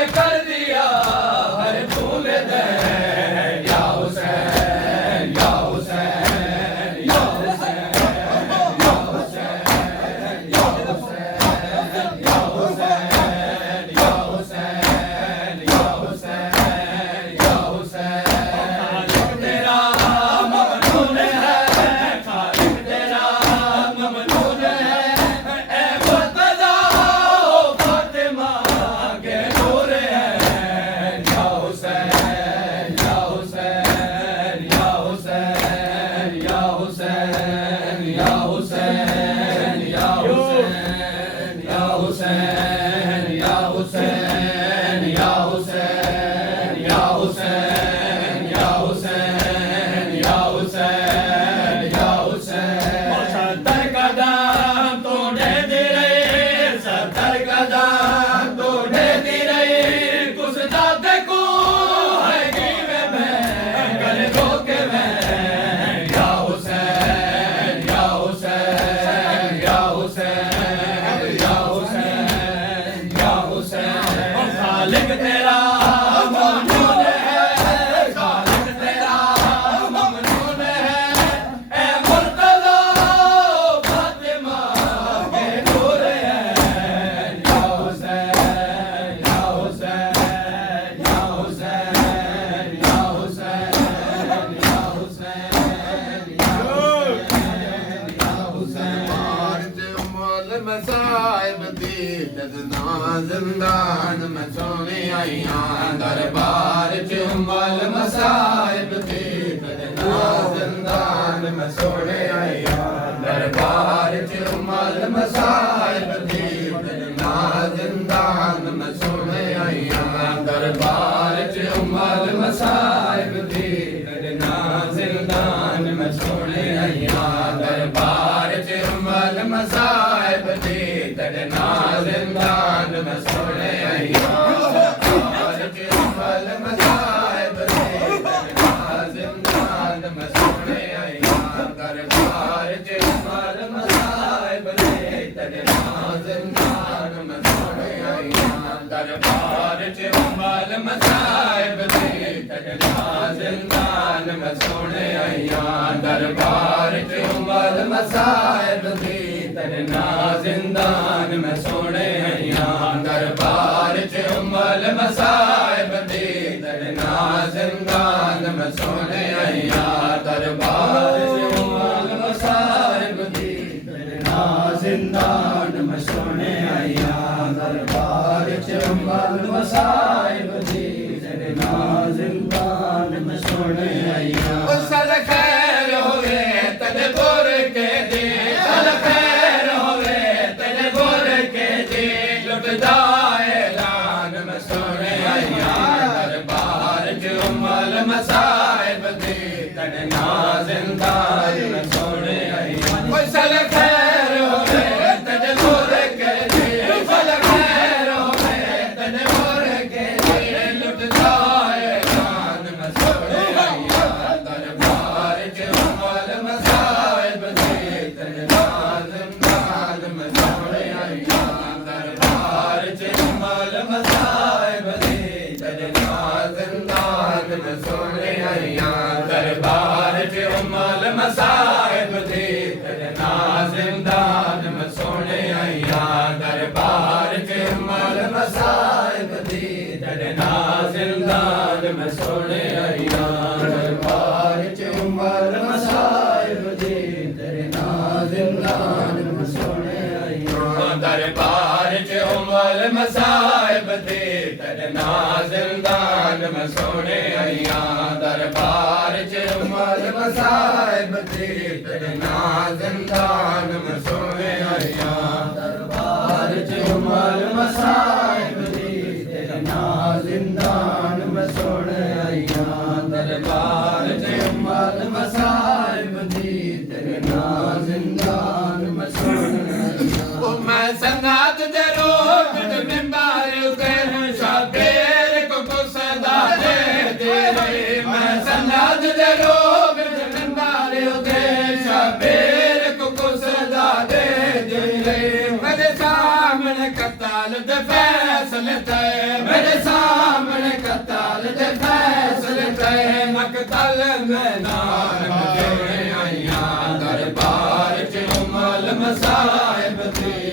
कर दिया हर फूल दे या हुसैन या हुसैन या हुसैन या हुसैन या हुसैन या हुसैन या हुसैन या हुसैन या हुसैन तेरा ममनून है खालिक तेरा ममनून है ए मुर्तज़ा फातिमा के नूर है या हुसैन या हुसैन या हुसैन या हुसैन या हुसैन या हुसैन या हुसैन या हुसैन या हुसैन या हुसैन या हुसैन या हुसैन या हुसैन सत्तर कदम तोड़े दे रहे सत्तर कदम तोड़े दे रहे कुछ दादे को है कि मैं कर दो के मैं या हुसैन या हुसैन या हुसैन या हुसैन या हुसैन खालिक तेरा ममनून है खालिक तेरा ममनून है ए मुर्तज़ा फातिमा के नूर है या हुसैन या हुसैन या हुसैन या हुसैन या हुसैन या हुसैन मोल मसाइब दी ददना जिंदान में सोने आईया दरबार च मोल मसाइब दी ददना जिंदान में सोने आईया दरबार च मोल मसाइब दी ददना जिंदान में सोने आईया दरबार च मोल मसाइब दी ददना जिंदान में सोने आईया दरबार च मोल मसाइब दी ददना जिंदान में सोने आईया दरबार च मोल मसाइब दी ददना जिंदान में सोने आईया दरबार च मोल मसाइब दी ददना जिंदान में सोने आईया दरबार च मोल मसाइब दी ददना जिंदान में सोने आईया दरबार च मोल मसाइब दी ददना जिंदान में सोने आईया दरबार च मोल मसाइब दी ददना जिंदान में सोने आईया दरबार च मोल मसाइब दी ददना जिंदान में सोने आईया दरबार च मोल मसाइब दी ददना जिंदान में सोने आईया सल खैर होवे तने बोर के दे सल खैर होवे तने बोर के दे लुटदा ऐलान में सोने आईया दरबार च मोल मसाइब दी ददना जिंदान में सोने आईया सल खैर होवे तने बोर के दे सल खैर होवे तने बोर के दे लुटदा ऐलान में सोने आईया दरबार च मोल मसाइब दी ददना जिंदान में सोने आईया दरबार च मोल मसाइब दी ददना जिंदान में सोने आईया दरबार च मोल मसाइब दी ददना जिंदान में सोने आईया दरबार च मोल मसाइब दी ददना जिंदान में सोने आईया दरबार च मोल मसाइब दी ददना जिंदान में सोने आईया दरबार च मोल मसाइब दी ददना जिंदान में सोने आईया दरबार च मोल मसाइब दी ददना जिंदान में सोने आईया दरबार च मोल मसाइब दी ददना जिंदान में सोने आईया दरबार च मोल मसाइब दी ददना जिंदान में सोने आईया मैं संगात दे रोक मिंबर उतर शाबेर को सदा दे रे मैं संगात दे रोक मिंबर उतर शाबेर को सदा दे रे मेरे सामने कताल दे फैसले तय मेरे ਤੱਕ ਤਲ ਮੈਂ ਨਾਨਕ ਦੇ ਆਈਆਂ ਦਰਬਾਰ ਚ ਉਮਲ ਮਸਾਇਬ ਦੀ